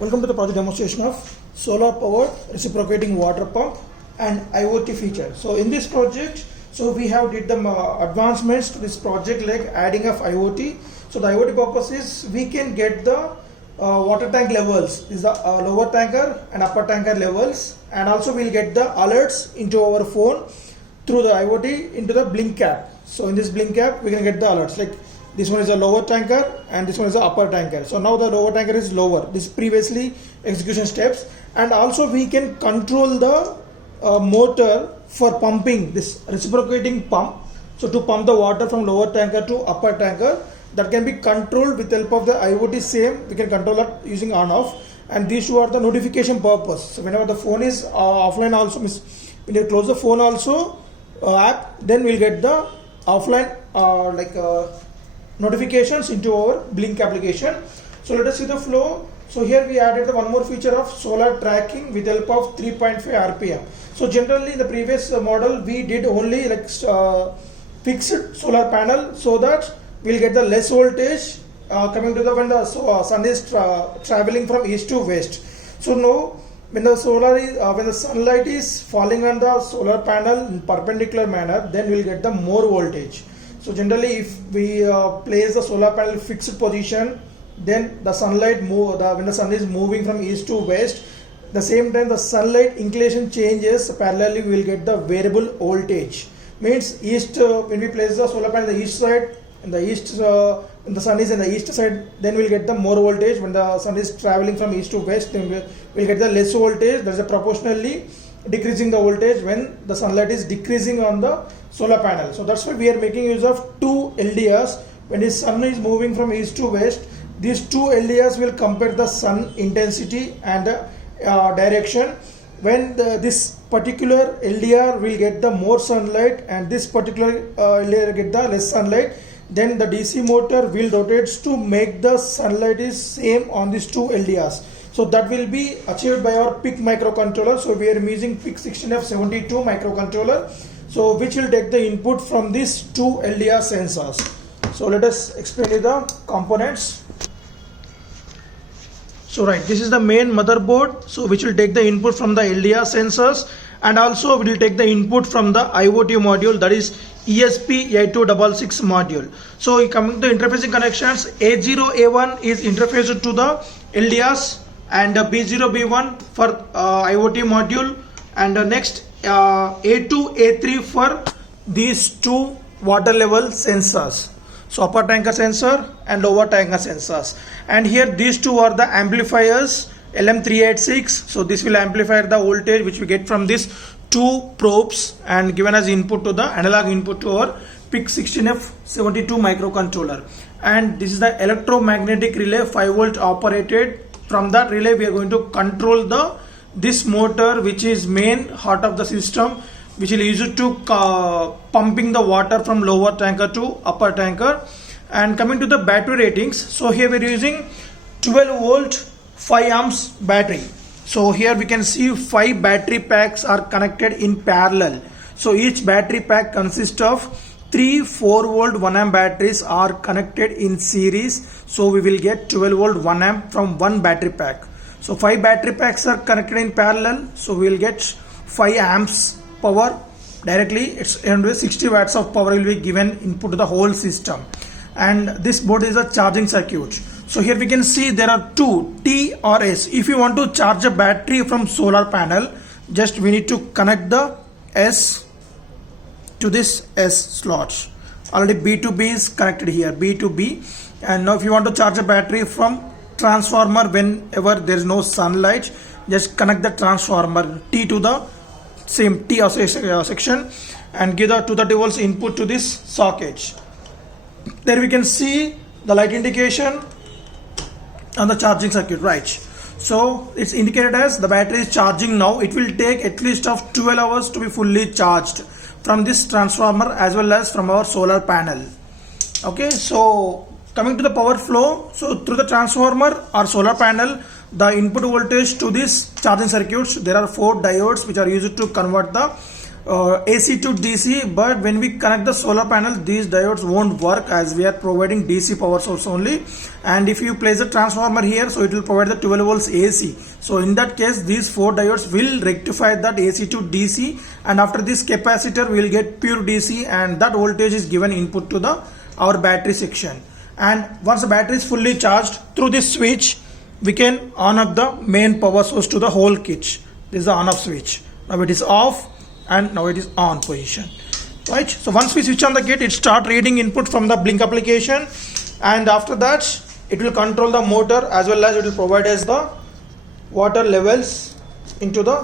Welcome to the project demonstration of solar powered reciprocating water pump and IoT feature. So in this project, we have did the advancements to this project like adding of IoT. So the IoT purpose is we can get the water tank levels, is the lower tanker and upper tanker levels, and also we'll get the alerts into our phone through the IoT into the blink app. So in this blink app we can get the alerts like this one is a lower tanker and this one is a upper tanker. So now the lower tanker is lower. This previously execution steps, and also we can control the motor for pumping this reciprocating pump. So to pump the water from lower tanker to upper tanker, that can be controlled with the help of the IoT. Same we can control that using on off, and these two are the notification purpose. So whenever the phone is offline, also when you close the phone also app, then we'll get the offline notifications into our blink application. So let us see the flow. So here we added one more feature of solar tracking with the help of 3.5 RPM. So generally in the previous model we did only like fixed solar panel, so that we'll get the less voltage coming to the when the sun is traveling from east to west. So now when the when the sunlight is falling on the solar panel in perpendicular manner, then we'll get the more voltage. So generally if we place the solar panel fixed position, then the sunlight when the sun is moving from east to west, the same time the sunlight inclination changes, parallelly we will get the variable voltage. Means east, when we place the solar panel on the east side, in the east when the sun is in the east side, then we'll get the more voltage. When the sun is traveling from east to west, then we'll get the less voltage. There is a proportionally decreasing the voltage when the sunlight is decreasing on the solar panel. So that's why we are making use of two LDRs. When the sun is moving from east to west, these two LDRs will compare the sun intensity and the direction. When this particular LDR will get the more sunlight and this particular LDR get the less sunlight, then the DC motor will rotate to make the sunlight is same on these two LDRs. So that will be achieved by our PIC microcontroller. So we are using PIC 16F72 microcontroller, so which will take the input from these two LDR sensors. So let us explain the components. So right, this is the main motherboard, so which will take the input from the LDR sensors, and also we will take the input from the IoT module, that is ESP8266 module. So coming to interfacing connections, A0 A1 is interfaced to the LDRs, and B0 B1 for IoT module, and next A2 A3 for these two water level sensors. So upper tanker sensor and lower tanker sensors, and here these two are the amplifiers LM386. So this will amplify the voltage which we get from these two probes and given as input to the analog input to our PIC 16F72 microcontroller. And this is the electromagnetic relay 5 volt operated. From that relay we are going to control this motor, which is main heart of the system, which will use it to pumping the water from lower tanker to upper tanker. And coming to the battery ratings, so here we are using 12 volt 5 amps battery. So here we can see 5 battery packs are connected in parallel. So each battery pack consists of 3 4 volt 1 amp batteries are connected in series. So we will get 12 volt 1 amp from one battery pack. So 5 battery packs are connected in parallel, so we will get 5 amps power directly. It's 60 watts of power will be given input to the whole system. And this board is a charging circuit. So here we can see there are two T or S. If you want to charge a battery from solar panel, just we need to connect the S to this S slot. Already B to B is connected here, B to B. And now if you want to charge a battery from transformer whenever there is no sunlight, just connect the transformer T to the same T section and give the 230 volts input to this socket. There we can see the light indication on the charging circuit, right? So it's indicated as the battery is charging now. It will take at least of 12 hours to be fully charged from this transformer as well as from our solar panel. Okay, so coming to the power flow, so through the transformer or solar panel, the input voltage to this charging circuits, there are 4 diodes which are used to convert the AC to DC, but when we connect the solar panel, these diodes won't work as we are providing DC power source only. And if you place a transformer here, so it will provide the 12 volts AC. So in that case, these 4 diodes will rectify that AC to DC, and after this capacitor we will get pure DC, and that voltage is given input to the our battery section. And once the battery is fully charged, through this switch we can on up the main power source to the whole kit. This is the on off switch. Now it is off and now it is on position, right? So once we switch on the gate, it start reading input from the blink application, and after that it will control the motor as well as it will provide us the water levels into the